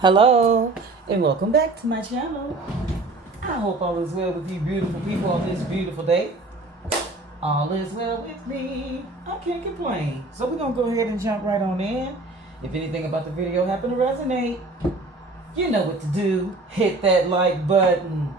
Hello, and welcome back to my channel. I hope all is well with you beautiful people on this beautiful day. All is well with me. I can't complain. So we're going to go ahead and jump right on in. If anything about the video happened to resonate, you know what to do. Hit that like button.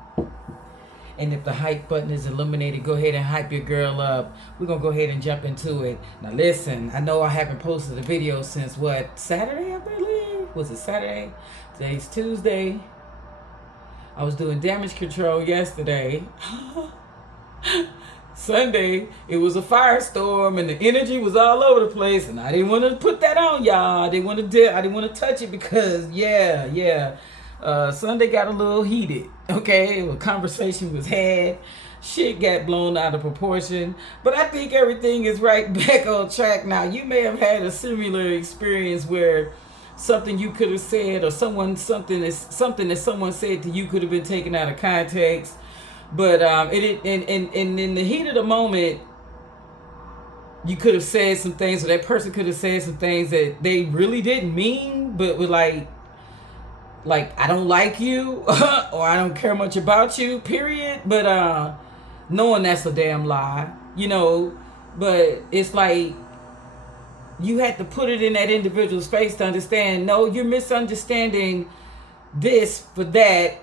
And if the hype button is illuminated, go ahead and hype your girl up. We're going to go ahead and jump into it. Now listen, I know I haven't posted a video since Saturday, I believe? Was it Saturday? Today's Tuesday. I was doing damage control yesterday. Sunday, it was a firestorm and the energy was all over the place, and I didn't want to put that on y'all. I didn't want to touch it because Sunday got a little heated. Okay, a conversation was had. Shit got blown out of proportion, but I think everything is right back on track now. You may have had a similar experience where something you could have said or something that someone said to you could have been taken out of context. But in the heat of the moment, you could have said some things, or that person could have said some things that they really didn't mean, but were like I don't like you or I don't care much about you, period. But knowing that's a damn lie, but it's like you had to put it in that individual's face to understand, no, you're misunderstanding this for that.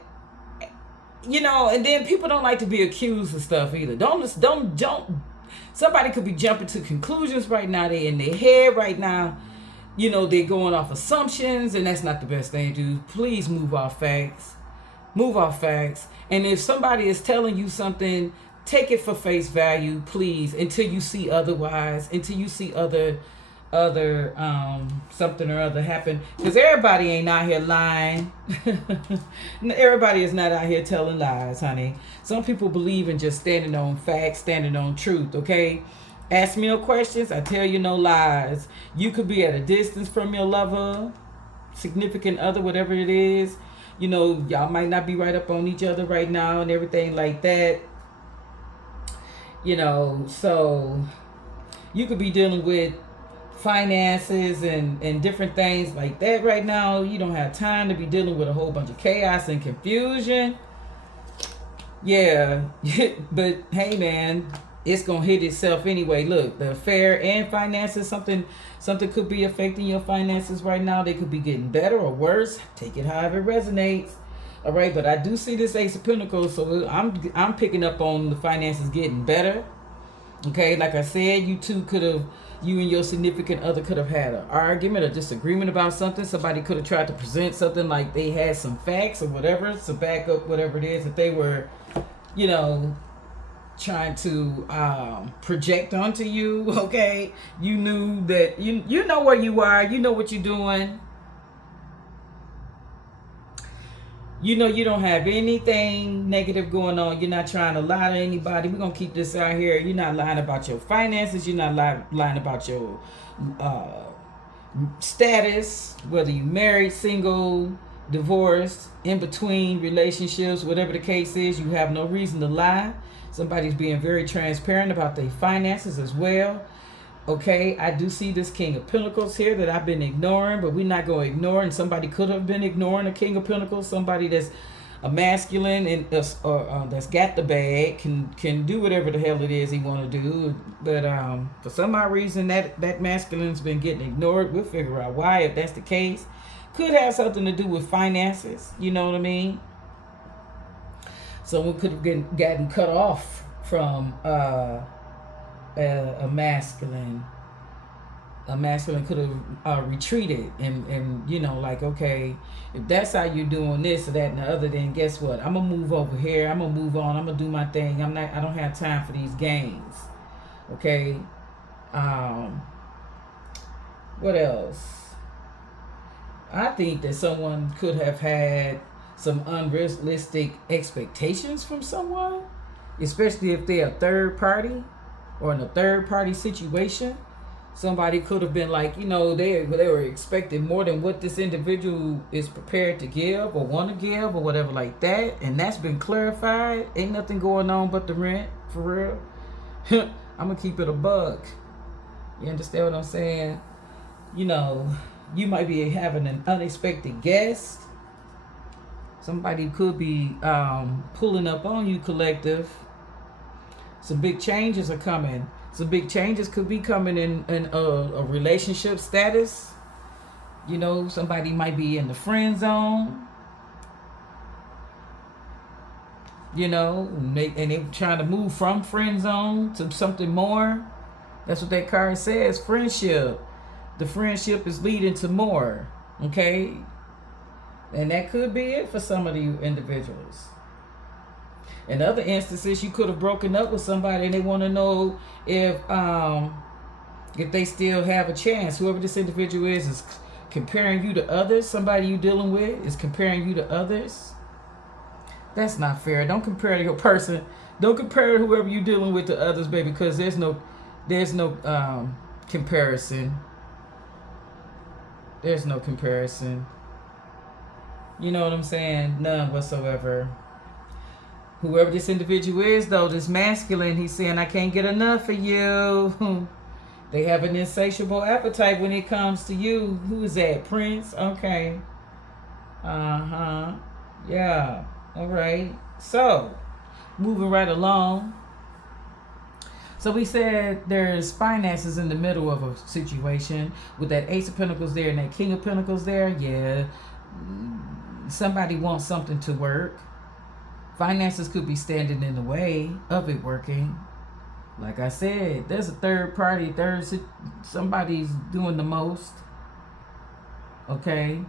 And then people don't like to be accused of stuff either. Don't. Somebody could be jumping to conclusions right now. They're in their head right now. They're going off assumptions, and that's not the best thing to do. Please move off facts. Move off facts. And if somebody is telling you something, take it for face value, please, until you see otherwise, until you see other something or other happen, because everybody ain't out here lying. Everybody is not out here telling lies, honey. Some people believe in just standing on facts, standing on truth. Okay, ask me no questions, I tell you no lies. You could be at a distance from your lover, significant other, whatever it is. Y'all might not be right up on each other right now and everything like that. So you could be dealing with finances and different things like that right now. You don't have time to be dealing with a whole bunch of chaos and confusion. Yeah. But hey, man, it's gonna hit itself anyway. Look, the affair and finances, something could be affecting your finances right now. They could be getting better or worse. Take it however it resonates. All right, but I do see this Ace of Pentacles, so I'm picking up on the finances getting better. Okay, like I said, you and your significant other could have had an argument or disagreement about something. Somebody could have tried to present something like they had some facts or whatever to back up whatever it is that they were, trying to project onto you. Okay, you knew that you know where you are. You know what you're doing. You don't have anything negative going on. You're not trying to lie to anybody. We're going to keep this out here. You're not lying about your finances. You're not lying about your status, whether you married, single, divorced, in between relationships, whatever the case is. You have no reason to lie. Somebody's being very transparent about their finances as well. Okay, I do see this King of Pentacles here that I've been ignoring, but we're not going to ignore. And somebody could have been ignoring a King of Pentacles. Somebody that's a masculine and that's got the bag, can do whatever the hell it is he want to do. But for some odd reason, that masculine's been getting ignored. We'll figure out why, if that's the case. Could have something to do with finances. You know what I mean? Someone could have gotten cut off from a masculine could have retreated and like, okay, if that's how you're doing this or that and the other, then guess what, I'm gonna move over here, I'm gonna move on, I'm gonna do my thing. I don't have time for these games. Okay. What else? I think that someone could have had some unrealistic expectations from someone, especially if they're a third party or in a third party situation. Somebody could have been like, they were expecting more than what this individual is prepared to give or want to give or whatever like that. And that's been clarified. Ain't nothing going on but the rent, for real. I'm going to keep it a buck. You understand what I'm saying? You might be having an unexpected guest Somebody could be pulling up on you, collective. Some big changes are coming. Some big changes could be coming in a relationship status. You know, somebody might be in the friend zone. You know, and they trying to move from friend zone to something more. That's what that card says, friendship. The friendship is leading to more, okay? And that could be it for some of you individuals. In other instances, you could have broken up with somebody and they want to know if they still have a chance. Whoever this individual is comparing you to others. Somebody you dealing with is comparing you to others. That's not fair. Don't compare your person. Don't compare whoever you're dealing with to others, baby, because there's no comparison. There's no comparison. You know what I'm saying? None whatsoever. Whoever this individual is, though, this masculine, he's saying, I can't get enough of you. They have an insatiable appetite when it comes to you. Who is that? Prince? Okay. Yeah. All right. So, moving right along. So we said there's finances in the middle of a situation with that Ace of Pentacles there and that King of Pentacles there. Yeah. Somebody wants something to work. Finances could be standing in the way of it working. Like I said, there's a third party, somebody's doing the most. Okay.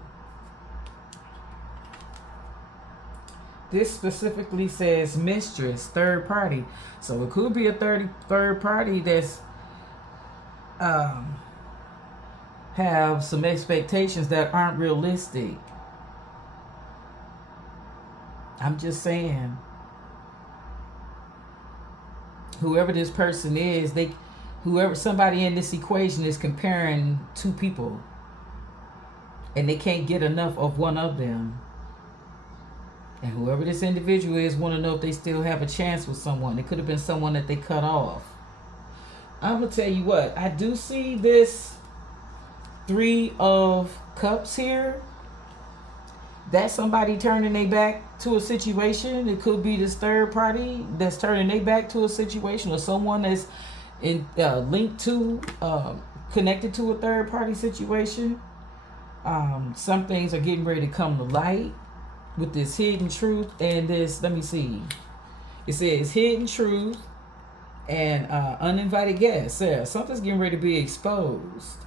This specifically says mistress, third party. So it could be a third party that's have some expectations that aren't realistic. I'm just saying. Whoever this person is, somebody in this equation is comparing two people. And they can't get enough of one of them. And whoever this individual is want to know if they still have a chance with someone. It could have been someone that they cut off. I'm going to tell you what. I do see this 3 of Cups here. That's somebody turning their back to a situation. It could be this third party that's turning their back to a situation, or someone that's linked to, connected to a third party situation. Some things are getting ready to come to light with this hidden truth and this. Let me see. It says hidden truth and uninvited guests. Yeah, something's getting ready to be exposed.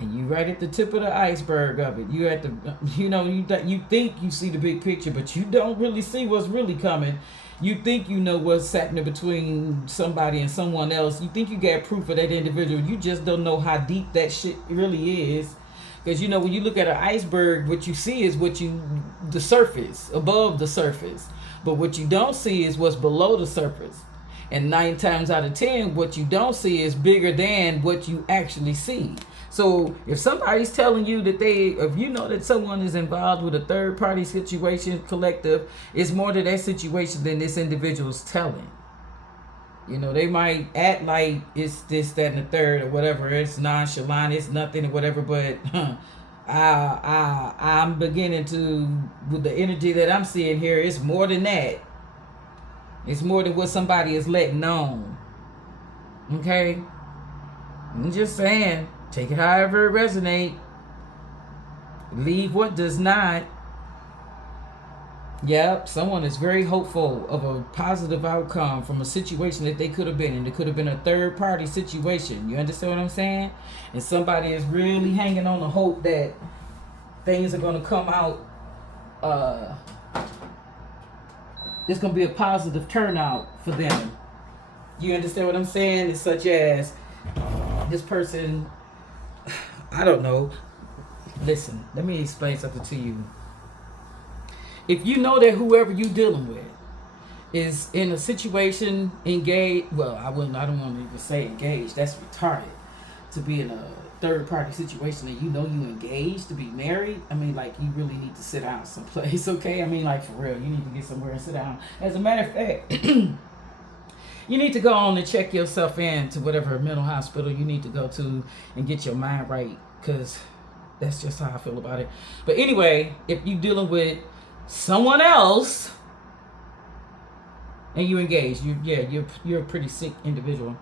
And you right at the tip of the iceberg of it. You at the, you think you see the big picture, but you don't really see what's really coming. You think you know what's happening between somebody and someone else. You think you got proof of that individual. You just don't know how deep that shit really is. Because when you look at an iceberg, what you see is the surface, above the surface. But what you don't see is what's below the surface. And 9 times out of 10, what you don't see is bigger than what you actually see. So if somebody's telling you that if you know that someone is involved with a third party situation, collective, it's more to that situation than this individual's telling. They might act like it's this, that, and the third, or whatever. It's nonchalant, it's nothing, or whatever. But I'm beginning to, with the energy that I'm seeing here, it's more than that. It's more than what somebody is letting on. Okay? I'm just saying. Take it however it resonates. Leave what does not. Yep, someone is very hopeful of a positive outcome from a situation that they could have been in. It could have been a third party situation. You understand what I'm saying? And somebody is really hanging on the hope that things are going to come out. It's going to be a positive turnout for them. You understand what I'm saying? It's such as this person, I don't know. Listen, let me explain something to you. If you know that whoever you're dealing with is in a situation engaged, well, I don't want to even say engaged. That's retarded. To be in a third party situation and you engaged to be married, I mean, like, you really need to sit down someplace, okay? I mean, like, for real, you need to get somewhere and sit down. As a matter of fact, you need to go on and check yourself in to whatever mental hospital you need to go to and get your mind right, because That's just how I feel about it. But anyway, if you're dealing with someone else and you engage, you're a pretty sick individual.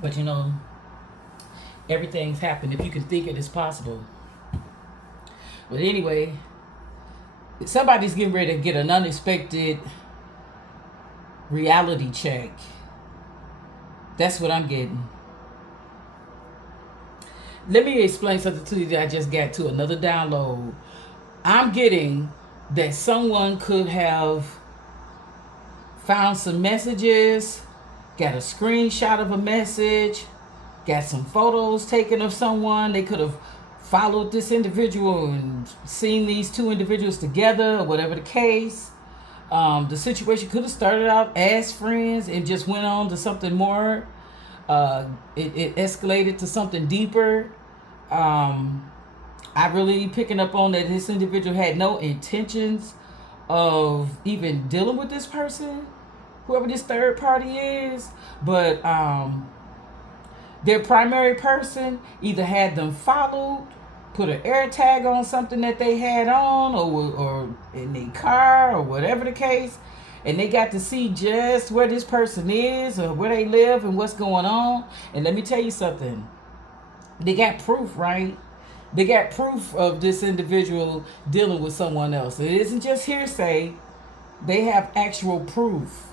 But you know, everything's happened. If you can think it is possible. But anyway, somebody's getting ready to get an unexpected reality check. That's what I'm getting. Let me explain something to you that I just got to another download. I'm getting that someone could have found some messages, got a screenshot of a message, got some photos taken of someone. They could have followed this individual and seen these two individuals together, or whatever the case. The situation could have started out as friends and just went on to something more. It escalated to something deeper. I really picking up on that this individual had no intentions of even dealing with this person, whoever this third party is, but their primary person either had them followed, put an air tag on something that they had on, or in their car, or whatever the case, and they got to see just where this person is or where they live and what's going on. And let me tell you something. They got proof, right? They got proof of this individual dealing with someone else. It isn't just hearsay. They have actual proof.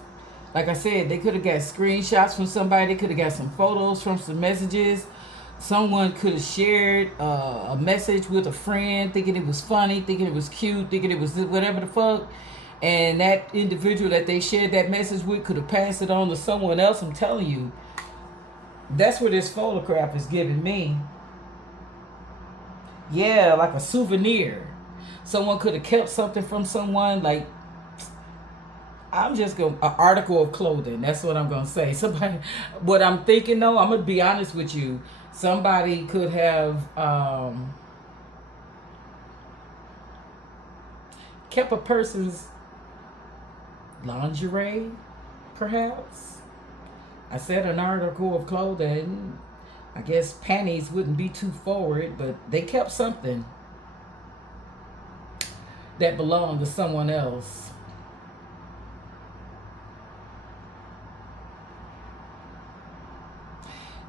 Like I said, they could have got screenshots from somebody. They could have got some photos from some messages. Someone could have shared a message with a friend, thinking it was funny, thinking it was cute, thinking it was whatever the fuck. And that individual that they shared that message with could have passed it on to someone else. I'm telling you, that's what this photograph is giving me. Yeah, like a souvenir. Someone could have kept something from someone. Like, I'm just going to, an article of clothing. That's what I'm going to say. Somebody, what I'm thinking though, I'm going to be honest with you. Somebody could have kept a person's lingerie, perhaps. I said an article of clothing. I guess panties wouldn't be too forward, but they kept something that belonged to someone else.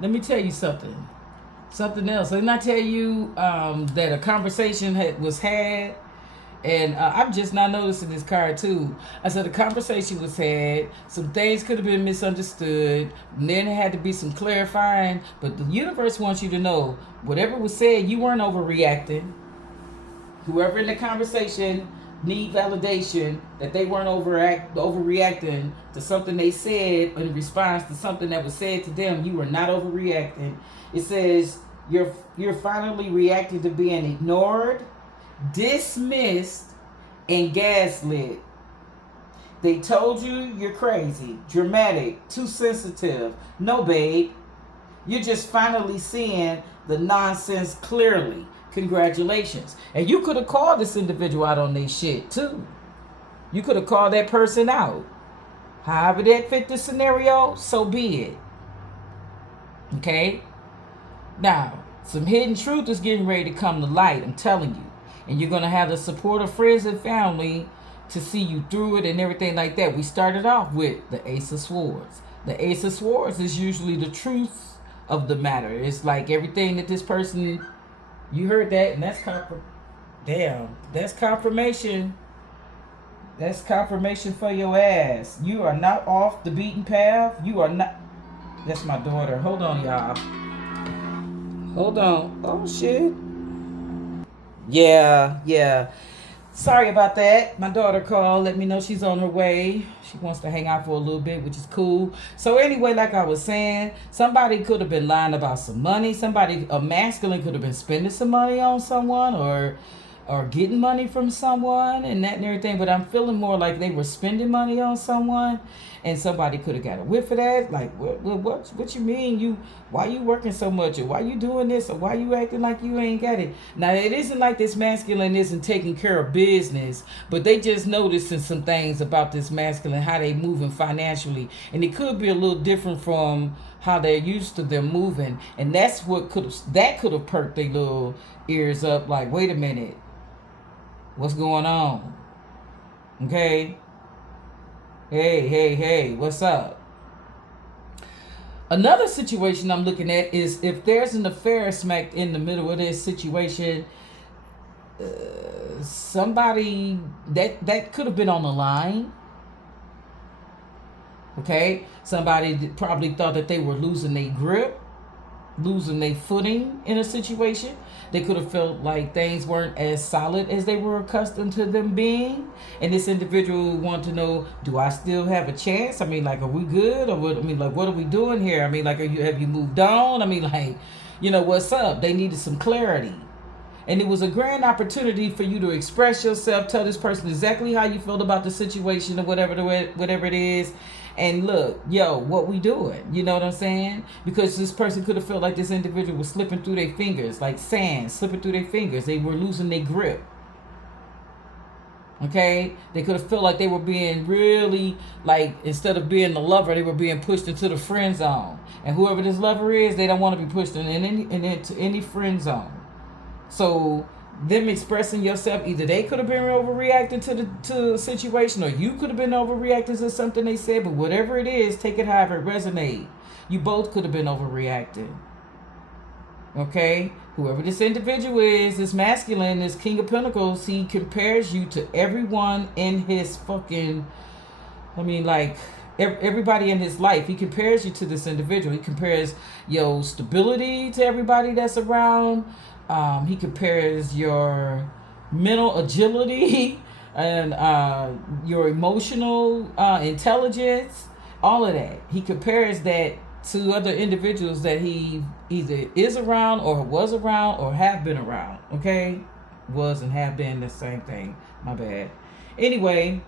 Let me tell you something. Something else. Didn't I tell you that a conversation was had? And I'm just not noticing this card too. I said the conversation was had. Some things could have been misunderstood. And then there had to be some clarifying. But the universe wants you to know whatever was said, you weren't overreacting. Whoever in the conversation need validation that they weren't overreacting to something they said in response to something that was said to them. You were not overreacting. It says you're finally reacting to being ignored, dismissed, and gaslit. They told you you're crazy, dramatic, too sensitive. No, babe. You're just finally seeing the nonsense clearly. Congratulations. And you could have called this individual out on their shit too. You could have called that person out. However that fit the scenario, so be it. Okay? Now, some hidden truth is getting ready to come to light, I'm telling you. And you're going to have the support of friends and family to see you through it and everything like that. We started off with the Ace of Swords. The Ace of Swords is usually the truth of the matter. It's like everything that this person, you heard that, and that's that's confirmation. That's confirmation for your ass. You are not off the beaten path. You are not. That's my daughter. Hold on, y'all. Hold on. Oh, shit. Yeah. Sorry about that. My daughter called, let me know she's on her way. She wants to hang out for a little bit, which is cool. So anyway, like I was saying, somebody could have been lying about some money. A masculine could have been spending some money on someone or getting money from someone and that and everything. But I'm feeling more like they were spending money on someone, and somebody could have got a whiff of that. Like, what you mean? Why you working so much? Or why you doing this? Or why you acting like you ain't got it? Now, it isn't like this masculine isn't taking care of business, but they just noticing some things about this masculine, how they moving financially. And it could be a little different from how they're used to them moving, and that's what could have perked their little ears up. Like, wait a minute, what's going on? Okay, hey, what's up? Another situation I'm looking at is if there's an affair smacked in the middle of this situation, somebody that could have been on the line. Okay, somebody probably thought that they were losing their grip, losing their footing in a situation. They could have felt like things weren't as solid as they were accustomed to them being. And this individual wanted to know, do I still have a chance? I mean, like, are we good? Or what? I mean, like, what are we doing here? I mean, like, have you moved on? I mean, like, what's up? They needed some clarity. And it was a grand opportunity for you to express yourself, tell this person exactly how you felt about the situation or whatever it is. And look, what we doing? You know what I'm saying? Because this person could have felt like this individual was slipping through their fingers, like sand slipping through their fingers. They were losing their grip. Okay? They could have felt like they were being really, like, instead of being the lover, they were being pushed into the friend zone. And whoever this lover is, they don't want to be pushed into any friend zone. So them expressing yourself, either they could have been overreacting to the situation, or you could have been overreacting to something they said. But whatever it is, take it however it resonates. You both could have been overreacting. Okay, whoever this individual is, this masculine, this King of Pentacles, he compares you to everyone in his fucking, everybody in his life. He compares you to this individual. He compares your stability to everybody that's around. He compares your mental agility and your emotional intelligence, all of that. He compares that to other individuals that he either is around or was around or have been around. Okay? Was and have been the same thing. My bad. Anyway,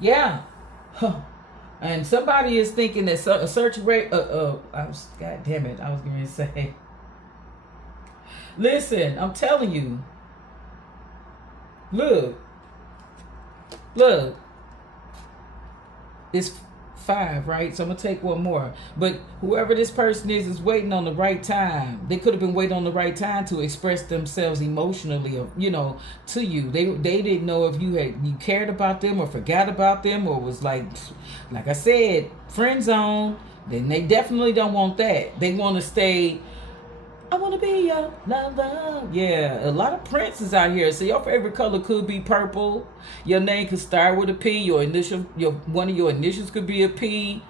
yeah. And somebody is thinking that a search rate. God damn it! I was going to say. Listen, I'm telling you. Look. It's 5, right? So I'm going to take one more. But whoever this person is waiting on the right time. They could have been waiting on the right time to express themselves emotionally, to you. They didn't know if you cared about them or forgot about them, or was like I said, friend zone. Then they definitely don't want that. They want to stay, I want to be your lover. Yeah, a lot of princes out here. So your favorite color could be purple. Your name could start with a P. One of your initials could be a P.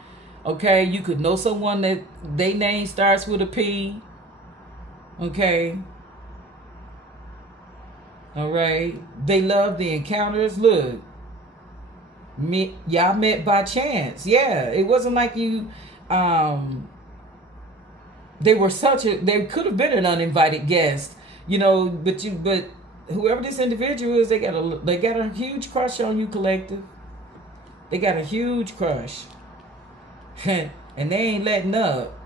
Okay, you could know someone that their name starts with a P. Okay. All right. They love the encounters. Look, y'all met by chance. Yeah, it wasn't like you. They could have been an uninvited guest, but whoever this individual is, they got a huge crush on you, collective. They got a huge crush. And they ain't letting up.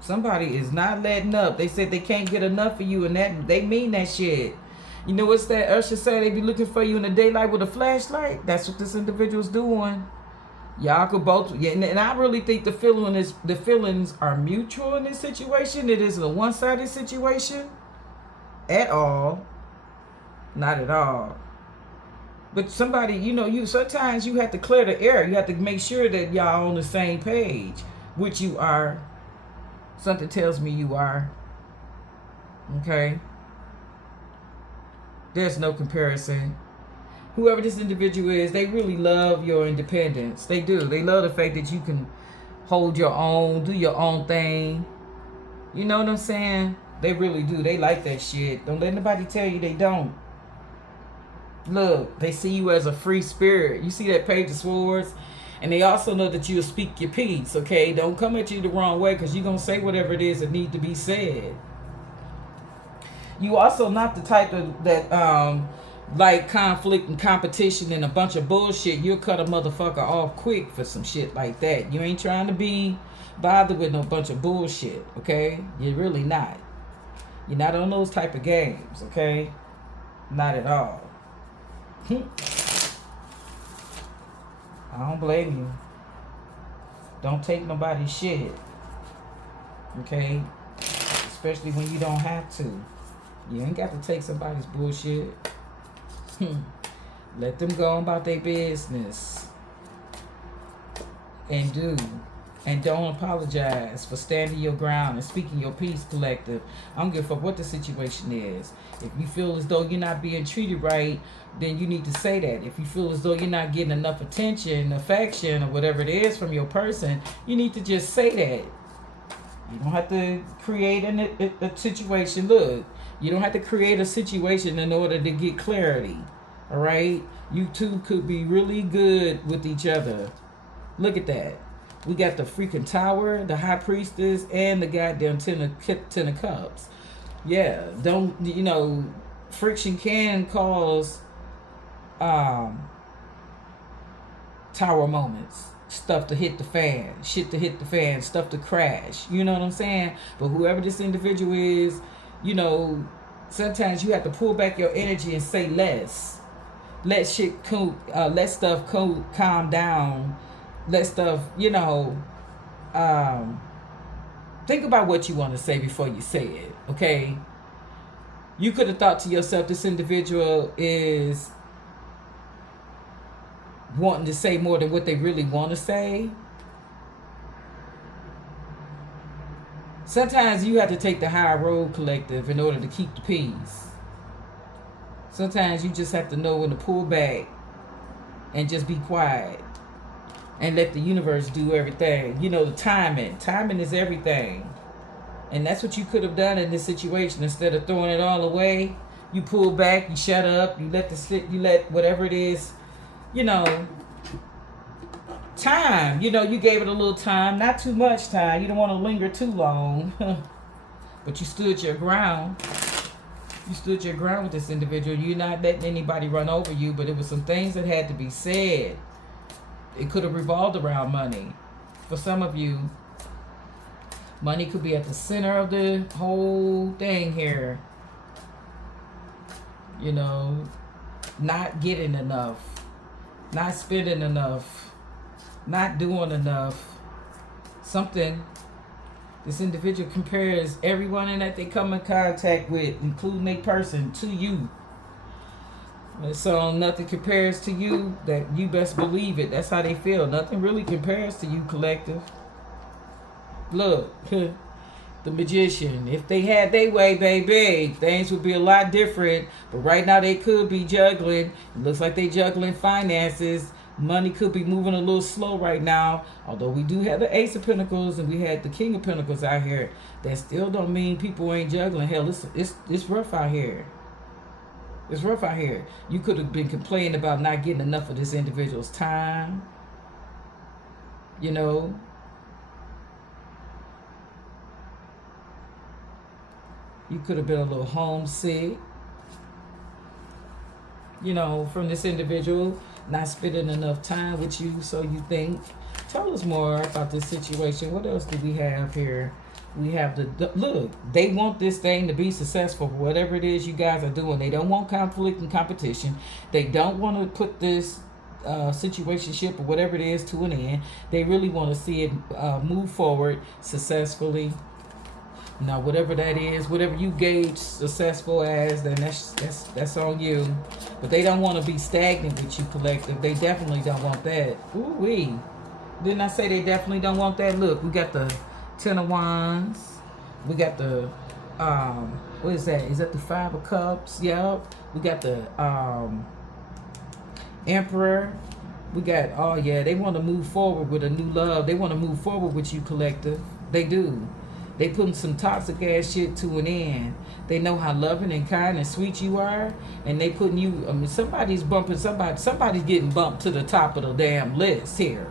Somebody is not letting up. They said they can't get enough of you, and that they mean that shit. You know what's that Usher say? They be looking for you in the daylight with a flashlight. That's what this individual's doing. Y'all could both, and I really think the feelings are mutual in this situation. It isn't a one-sided situation at all. Not at all. But somebody, sometimes you have to clear the air. You have to make sure that y'all on the same page, which you are. Something tells me you are. Okay? There's no comparison. Whoever this individual is, they really love your independence. They do. They love the fact that you can hold your own, do your own thing. You know what I'm saying? They really do. They like that shit. Don't let nobody tell you they don't. Look, they see you as a free spirit. You see that Page of Swords? And they also know that you'll speak your piece, okay? Don't come at you the wrong way, because you're going to say whatever it is that needs to be said. You also not the type that like conflict and competition and a bunch of bullshit. You'll cut a motherfucker off quick for some shit like that. You ain't trying to be bothered with no bunch of bullshit, okay? You're really not. You're not on those type of games, okay? Not at all. I don't blame you. Don't take nobody's shit. Okay? Especially when you don't have to. You ain't got to take somebody's bullshit. Let them go about their business. And do. And don't apologize for standing your ground and speaking your piece, collective. I don't give a fuck what the situation is. If you feel as though you're not being treated right, then you need to say that. If you feel as though you're not getting enough attention, affection, or whatever it is from your person, you need to just say that. You don't have to create a situation. Look, you don't have to create a situation in order to get clarity. All right? You two could be really good with each other. Look at that. We got the freaking tower, the high priestess, and the goddamn ten of cups. Yeah, don't, friction can cause tower moments. Stuff to hit the fan, shit to hit the fan, stuff to crash. You know what I'm saying? But whoever this individual is, sometimes you have to pull back your energy and say less. Let shit cool, let stuff calm down. Let stuff, think about what you want to say before you say it, okay? You could have thought to yourself, this individual is wanting to say more than what they really want to say. Sometimes you have to take the high road, collective, in order to keep the peace. Sometimes you just have to know when to pull back and just be quiet and let the universe do everything. The timing. Timing is everything. And that's what you could have done in this situation. Instead of throwing it all away, you pull back, you shut up, you let whatever it is, time. You gave it a little time, not too much time. You don't want to linger too long. But you stood your ground. You stood your ground with this individual. You're not letting anybody run over you, but it was some things that had to be said. It could have revolved around money. For some of you, money could be at the center of the whole thing here. Not getting enough. Not spending enough. Not doing enough. Something. This individual compares everyone in that they come in contact with, including a person, to you. So nothing compares to you, that you best believe it. That's how they feel. Nothing really compares to you, collective. Look, the magician. If they had their way, baby, things would be a lot different. But right now they could be juggling. It looks like they juggling finances. Money could be moving a little slow right now. Although we do have the Ace of Pentacles and we had the King of Pentacles out here. That still don't mean people ain't juggling. Hell, it's rough out here. It's rough out here. You could have been complaining about not getting enough of this individual's time. You could have been a little homesick. From this individual. Not spending enough time with you, so you think. Tell us more about this situation. What else do we have here? We have look, they want this thing to be successful, whatever it is you guys are doing. They don't want conflict and competition. They don't want to put this situationship or whatever it is to an end. They really want to see it move forward successfully. Now, whatever that is, whatever you gauge successful as, then that's on you. But they don't want to be stagnant with you, collective. They definitely don't want that. Ooh-wee. Didn't I say they definitely don't want that? Look, we got the Ten of Wands. We got the, what is that? Is that the Five of Cups? Yep. We got the Emperor. We got, oh yeah, they want to move forward with a new love. They want to move forward with you, collective. They do. They putting some toxic ass shit to an end. They know how loving and kind and sweet you are, and they putting you. Somebody's bumping somebody. Somebody's getting bumped to the top of the damn list here.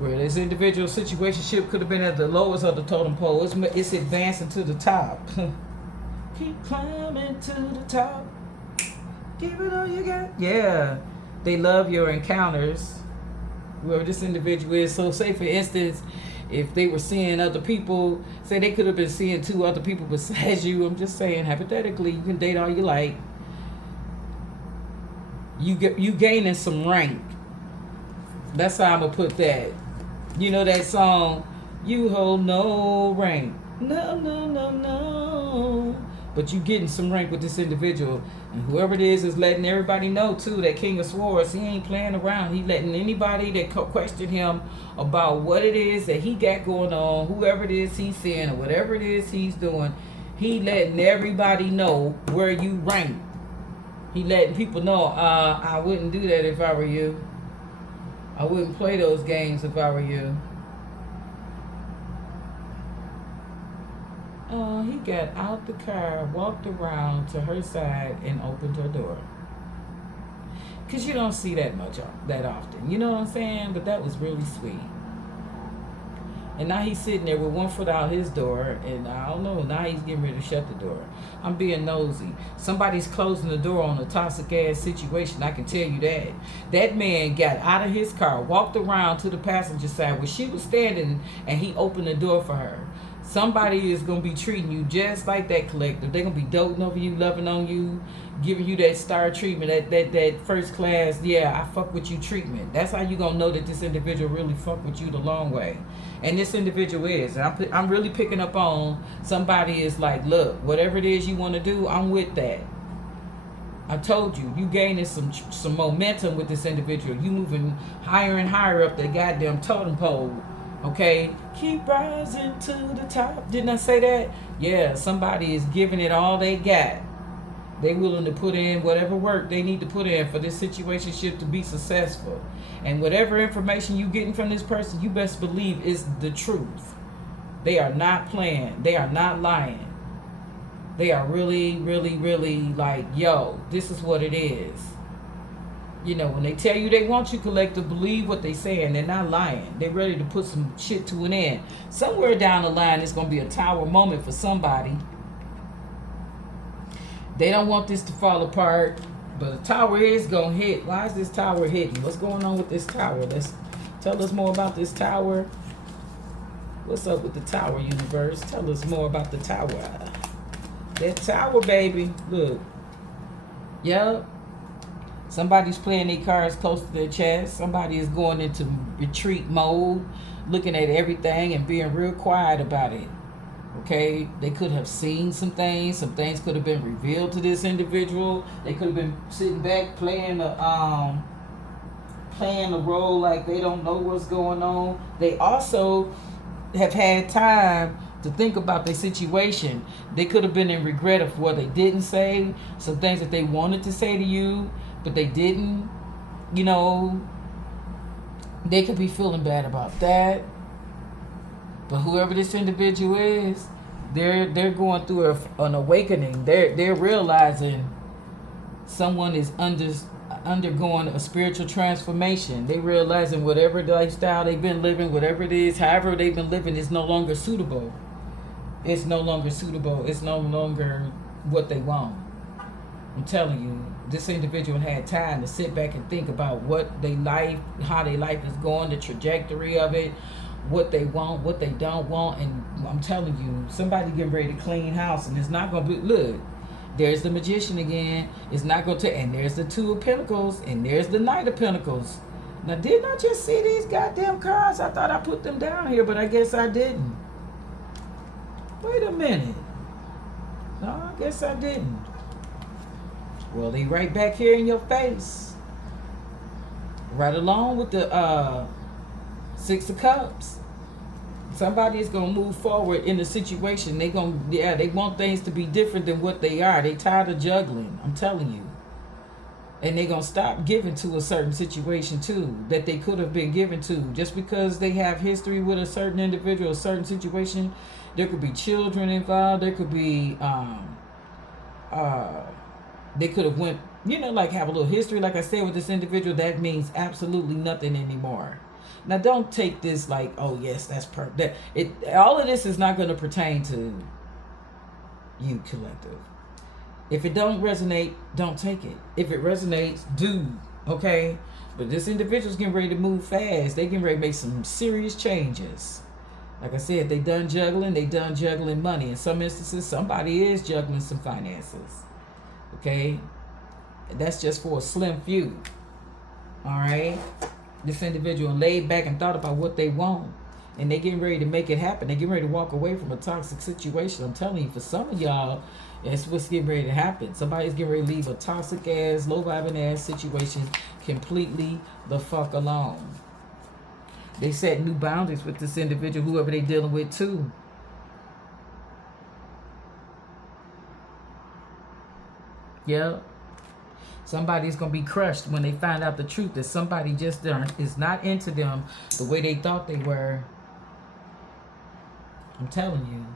Where this individual situationship could have been at the lowest of the totem pole. It's advancing to the top. Keep climbing to the top. Give it all you got. Yeah, they love your encounters. Whoever this individual is. So, say for instance, if they were seeing other people, say they could have been seeing two other people besides you. I'm just saying, hypothetically, you can date all you like. You gaining some rank. That's how I'm gonna put that. You know that song, you hold no rank. No, no, no, no. But you getting some rank with this individual. And whoever it is letting everybody know, too, that King of Swords, he ain't playing around. He letting anybody that question him about what it is that he got going on, whoever it is he's seeing, or whatever it is he's doing, he letting everybody know where you rank. He letting people know, I wouldn't do that if I were you. I wouldn't play those games if I were you. He got out the car, walked around to her side, and opened her door. Because you don't see that that often. You know what I'm saying? But that was really sweet. And now he's sitting there with one foot out his door, and I don't know, now he's getting ready to shut the door. I'm being nosy. Somebody's closing the door on a toxic ass situation, I can tell you that. That man got out of his car, walked around to the passenger side where she was standing, and he opened the door for her. Somebody is going to be treating you just like that, collective. They're going to be doting over you, loving on you, giving you that star treatment, that first class, yeah, I fuck with you treatment. That's how you going to know that this individual really fuck with you the long way. And this individual is. And I'm really picking up on somebody is like, look, whatever it is you want to do, I'm with that. I told you, you gaining some momentum with this individual. You moving higher and higher up the goddamn totem pole. Okay, keep rising to the top. Didn't I say that? Yeah, somebody is giving it all they got. They willing to put in whatever work they need to put in for this situationship to be successful. And whatever information you getting from this person, you best believe is the truth. They are not playing. They are not lying. They are really, really, really like, yo, this is what it is. You know, when they tell you they want you, collective, believe what they saying. They're not lying. They're ready to put some shit to an end. Somewhere down the line, it's going to be a tower moment for somebody. They don't want this to fall apart, but a tower is going to hit. Why is this tower hitting? What's going on with this tower? Let's tell us more about this tower. What's up with the tower, universe? Tell us more about the tower. That tower, baby. Look. Yup. Somebody's playing their cards close to their chest. Somebody is going into retreat mode, looking at everything and being real quiet about it. Okay? They could have seen some things. Some things could have been revealed to this individual. They could have been sitting back playing a role like they don't know what's going on. They also have had time to think about their situation. They could have been in regret of what they didn't say, some things that they wanted to say to you, but they didn't. You know, they could be feeling bad about that. But whoever this individual is, they're going through an awakening. They're realizing someone is undergoing a spiritual transformation. They realizing whatever lifestyle they've been living, whatever it is, however they've been living, is no longer suitable. It's no longer suitable. It's no longer what they want. I'm telling you, this individual had time to sit back and think about what they life, how their life is going, the trajectory of it, what they want, what they don't want. And I'm telling you, somebody getting ready to clean house, and it's not going to be, look, there's the Magician again. It's not going to, and there's the Two of Pentacles, and there's the Knight of Pentacles. Now, didn't I just see these goddamn cards? I thought I put them down here, but I guess I didn't. Wait a minute. No, I guess I didn't. Well, they right back here in your face. Right along with the Six of Cups. Somebody is gonna move forward in the situation. They want things to be different than what they are. They tired of juggling. I'm telling you. And they're gonna stop giving to a certain situation too that they could have been given to. Just because they have history with a certain individual, a certain situation, there could be children involved. There could be they could have went, like have a little history. Like I said, with this individual, that means absolutely nothing anymore. Now, don't take this like, oh yes, that's perfect. All of this is not going to pertain to you, collective. If it don't resonate, don't take it. If it resonates, do. Okay? But this individual's getting ready to move fast. They getting ready to make some serious changes. Like I said, they done juggling money. In some instances, somebody is juggling some finances. Okay? That's just for a slim few. All right? This individual laid back and thought about what they want, and they getting ready to make it happen. They getting ready to walk away from a toxic situation. I'm telling you, for some of y'all, that's what's getting ready to happen. Somebody's getting ready to leave a toxic ass, low vibing ass situation completely the fuck alone. They set new boundaries with this individual, whoever they dealing with too. Yep. Somebody's going to be crushed when they find out the truth that somebody just is not into them the way they thought they were. I'm telling you.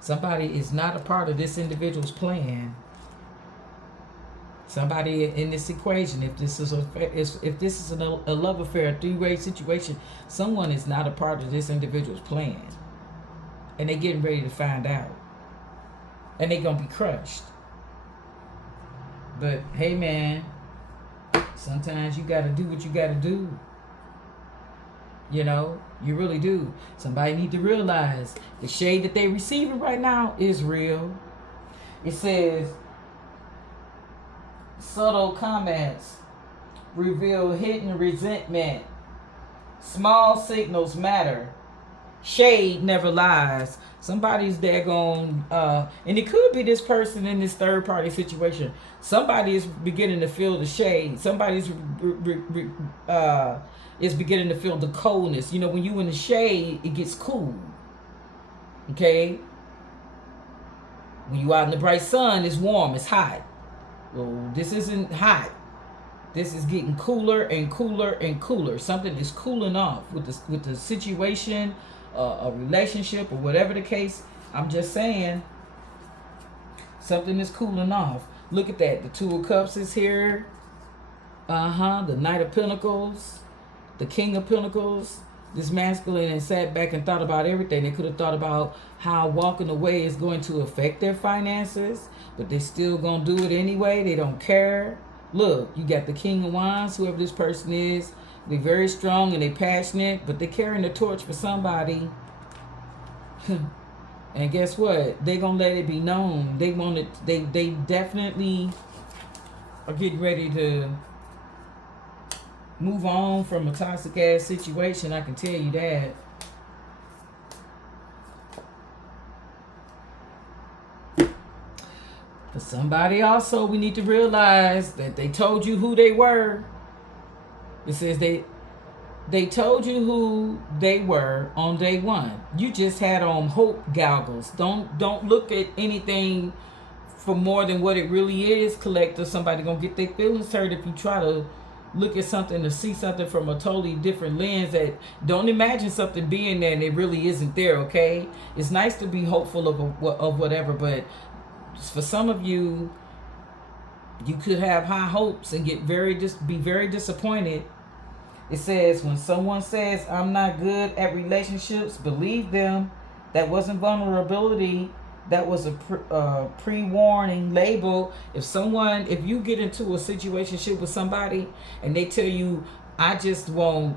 Somebody is not a part of this individual's plan. Somebody in this equation, if this is a love affair, a three-way situation, someone is not a part of this individual's plan. And they're getting ready to find out. And they're going to be crushed. But hey, man, sometimes you got to do what you got to do. You know, you really do. Somebody need to realize the shade that they receiving right now is real. It says, subtle comments reveal hidden resentment. Small signals matter. Shade never lies. Somebody's daggone, and it could be this person in this third party situation. Somebody is beginning to feel the shade. Somebody's is beginning to feel the coldness. You know, when you in the shade, it gets cool. Okay? When you out in the bright sun, it's warm, it's hot. Well, this isn't hot. This is getting cooler and cooler and cooler. Something is cooling off with the situation, a relationship, or whatever the case. I'm just saying, something is cooling off. Look at that. The Two of Cups is here. The Knight of Pentacles, the King of Pentacles. This masculine and sat back and thought about everything. They could have thought about how walking away is going to affect their finances, but they're still going to do it anyway. They don't care. Look, you got the King of Wands, whoever this person is. They're very strong and they're passionate, but they're carrying the torch for somebody. And guess what? They're going to let it be known. They want it. They definitely are getting ready to move on from a toxic ass situation. I can tell you that. For somebody also, we need to realize that they told you who they were. It says they told you who they were on day one. You just had on hope goggles. Don't look at anything for more than what it really is, collector. Somebody gonna get their feelings hurt if you try to look at something to see something from a totally different lens. That don't imagine something being there and it really isn't there. Okay, it's nice to be hopeful of whatever, but for some of you, you could have high hopes and be very disappointed. It says, when someone says, I'm not good at relationships, believe them. That wasn't vulnerability. That was a pre-warning label. If you get into a situationship with somebody and they tell you, I just want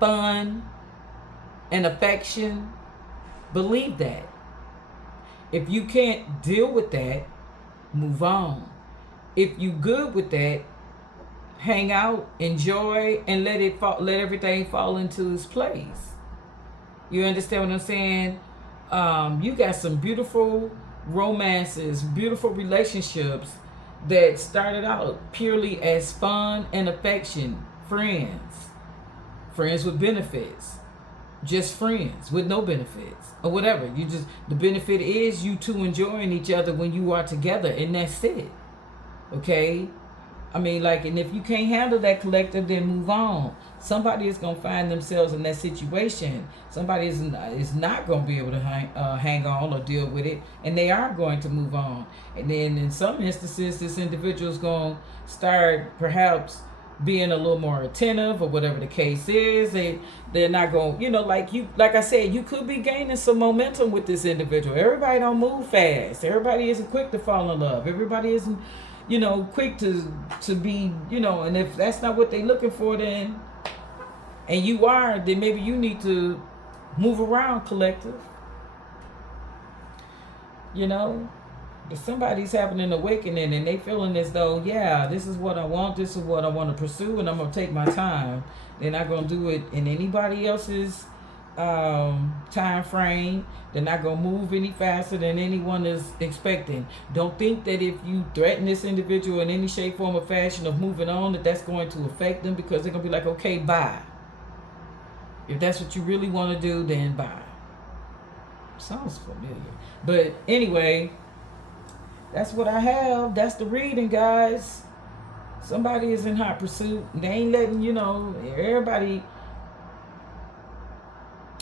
fun and affection, believe that. If you can't deal with that, move on. If you good with that, hang out, enjoy, and let everything fall into its place. You understand what I'm saying? You got some beautiful romances, beautiful relationships that started out purely as fun and affection, friends with benefits, just friends with no benefits or whatever. The benefit is you two enjoying each other when you are together, and that's it. Okay? I mean, and if you can't handle that, collector, then move on. Somebody is going to find themselves in that situation. Somebody is not going to be able to hang on or deal with it, and they are going to move on. And then in some instances, this individual is going to start perhaps being a little more attentive or whatever the case is. They're not going, like I said, you could be gaining some momentum with this individual. Everybody don't move fast. Everybody isn't quick to fall in love. Everybody isn't quick to be, and if that's not what they're looking for, then maybe you need to move around, collective. But somebody's having an awakening and they feeling as though, yeah, this is what I want, this is what I want to pursue, and I'm gonna take my time. They're not gonna do it in anybody else's time frame. They're not gonna move any faster than anyone is expecting. Don't think that if you threaten this individual in any shape, form, or fashion of moving on, that that's going to affect them, because they're gonna be like, okay, bye. If that's what you really want to do, then bye. Sounds familiar. But anyway, that's what I have. That's the reading, guys. Somebody is in hot pursuit. They ain't letting,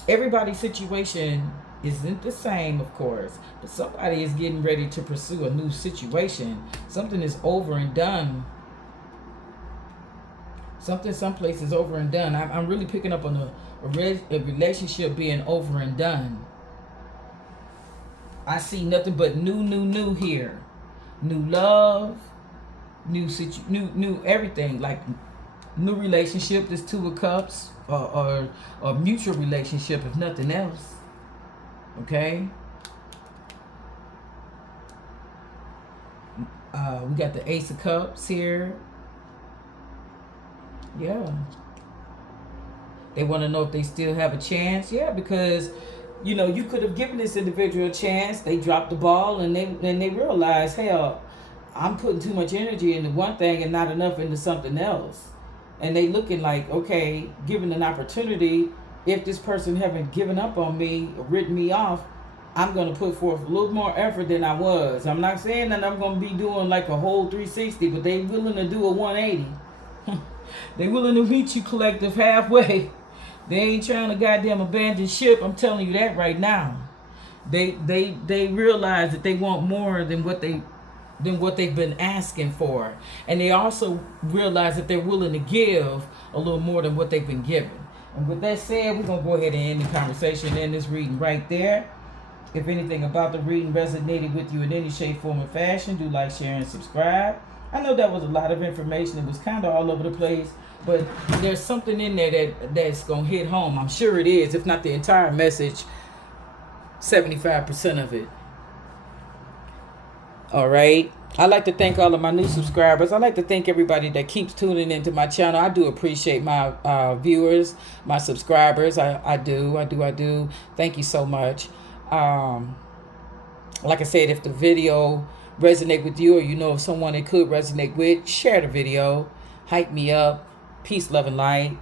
everybody's situation isn't the same, of course. But somebody is getting ready to pursue a new situation. Something is over and done. Something someplace is over and done. I'm really picking up on a relationship being over and done. I see nothing but new here. New love, new everything. Like new relationship. This Two of Cups, or a mutual relationship, if nothing else. Okay. We got the Ace of Cups here. Yeah. They want to know if they still have a chance. Yeah, because you could have given this individual a chance. They dropped the ball and they realized, hell, I'm putting too much energy into one thing and not enough into something else. And they looking like, okay, given an opportunity, if this person haven't given up on me or written me off, I'm going to put forth a little more effort than I was. I'm not saying that I'm going to be doing like a whole 360, but they willing to do a 180. They willing to meet you collective halfway. They ain't trying to goddamn abandon ship. I'm telling you that right now. They realize that they want more than what they've been asking for, and they also realize that they're willing to give a little more than what they've been given. And with that said, we're gonna go ahead and end the conversation and this reading right there. If anything about the reading resonated with you in any shape, form, or fashion, do like, share, and subscribe. I know that was a lot of information. It was kind of all over the place, but there's something in there that's going to hit home. I'm sure it is, if not the entire message, 75% of it. All right. I'd like to thank all of my new subscribers. I'd like to thank everybody that keeps tuning into my channel. I do appreciate my viewers, my subscribers. I do. Thank you so much. Like I said, if the video resonate with you, or of someone it could resonate with, share the video. Hype me up. Peace, love, and light.